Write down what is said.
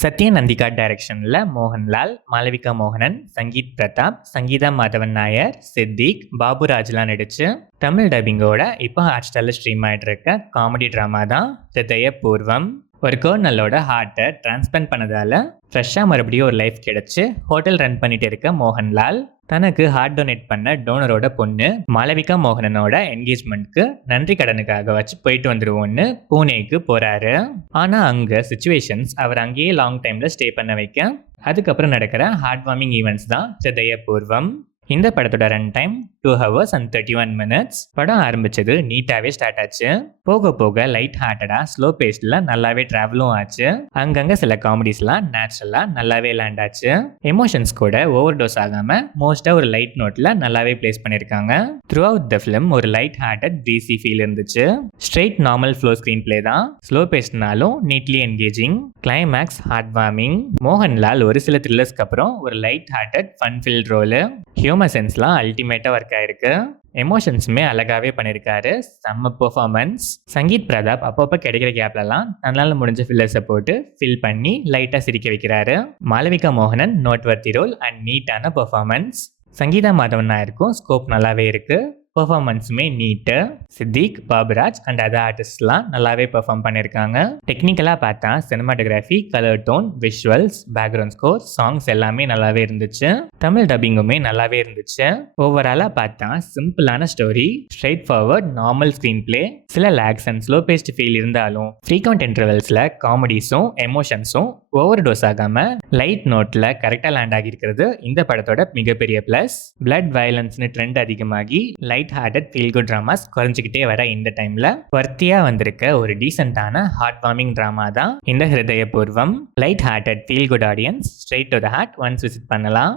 சத்ய நந்திகா டைரக்ஷனில் மோகன்லால், மாளவிகா மோகனன், சங்கீத் பிரதாப், சங்கீதா மாதவன் நாயர், சித்திக், பாபுராஜ்லாம் நடிச்சு தமிழ் டப்பிங்கோட இப்போ ஹாட் ஸ்டாரில் ஸ்ட்ரீம் ஆகிட்டு இருக்க காமெடி ட்ராமா தான் ஹிருதயபூர்வம். ஒரு கர்னலோட ஹார்ட்டை டிரான்ஸ்பிளான்ட் பண்ணதால ஃப்ரெஷ்ஷாக மறுபடியும் ஒரு லைஃப் கிடைச்சு ஹோட்டல் ரன் பண்ணிட்டு இருக்க மோகன்லால் தனக்கு ஹார்ட் டொனேட் பண்ண டோனரோட பொண்ணு மாளவிகா மோகனனோட என்கேஜ்மெண்ட்க்கு நன்றி கடனுக்காக வச்சு போயிட்டு வந்துடுவோன்னு பூனேக்கு போறாரு. ஆனா அங்க சிச்சுவேஷன்ஸ் அவர் அங்கேயே லாங் டைம்ல ஸ்டே பண்ண வைக்க அதுக்கப்புறம் நடக்கிற ஹார்ட் வார்மிங் ஈவெண்ட்ஸ் தான் ஹிருதயபூர்வம். இந்த படத்தோட run time 2 hours and 31 minutes. படம் ஆரம்பிச்சது நீட்டாவே ஸ்டார்ட் ஆச்சு. போக போக லைட் ஹார்ட்டடா ஸ்லோ பேஸ்ட்ல நல்லாவே டிராவலும் ஆச்சு. அங்கங்க சில காமெடிஸ்லாம் நேச்சுரலா நல்லாவே லேண்ட் ஆச்சு. எமோஷன்ஸ் கூட ஓவர் டோஸ் ஆகாம மோஸ்டா ஒரு லைட் நோட்ல நல்லாவே பிளேஸ் பண்ணிருக்காங்க. த்ரூ அவுட் த ஃபிலிம் ஒரு லைட் ஹார்ட்டட் பிரீசி ஃபீல் இருந்துச்சு. Straight normal flow screenplay தான். ஸ்லோ பேஸ்ட்னாலும் neatly engaging. Climax heart warming. Mohanlal ஒரு சில த்ரில்லர்ஸ்க்கு அப்புறம் ஒரு light hearted fun fill role. Humour சென்ஸ்லாம் அல்டிமேட்டா ஒர்க் ஆயிருக்கு. எமோஷன்ஸுமே அழகாவே பண்ணியிருக்காரு. செம்ம பெர்ஃபார்மன்ஸ். சங்கீத் பிரதாப் அப்பப்போ கிடைக்கிற கேப்லலாம் தன்னால் முடிஞ்ச ஃபில்லர்ஸை போட்டு ஃபில் பண்ணி லைட்டாக சிரிக்க வைக்கிறாரு. மாளவிகா மோகனன் நோட்வர்த்தி ரோல் அண்ட் நீட்டான பெர்ஃபார்மன்ஸ். சங்கீதா மாதவன் நாயருக்கும் ஸ்கோப் நல்லாவே இருக்கு. பெர்ஃபார்மன்ஸுமே neat. Siddique, Baburaj and other ஆர்டிஸ்ட்லாம் நல்லாவே பெர்ஃபார்ம் பண்ணியிருக்காங்க. டெக்னிக்கலாக பார்த்தா cinematography, colour tone, visuals, background score, songs எல்லாமே நல்லாவே இருந்துச்சு. தமிழ் டப்பிங்குமே நல்லாவே இருந்துச்சு. ஓவராலாக பார்த்தா சிம்பிளான story, straight forward normal screenplay, சில lags and slow paced feel இருந்தாலும் ஃப்ரீக்வெண்ட் இன்டர்வல்ஸில் காமெடிஸும் எமோஷன்ஸும் ஓவர் டோஸ் ஆகாம லைட் நோட்ல கரெக்டாக லேண்ட் ஆகியிருக்கிறது இந்த படத்தோட மிகப்பெரிய பிளஸ். பிளட் வயலன்ஸ்னு ட்ரெண்ட் அதிகமாகி light hearted feel good dramas குறைஞ்சிக்கிட்டே வர இந்த டைம்ல வர்த்தியா வந்திருக்க ஒரு டீசென்டான ஹார்ட் வார்மிங் ட்ராமா தான் இந்த Hridayapoorvam. Light hearted feel good audience straight to the heart once visit பண்ணலாம்.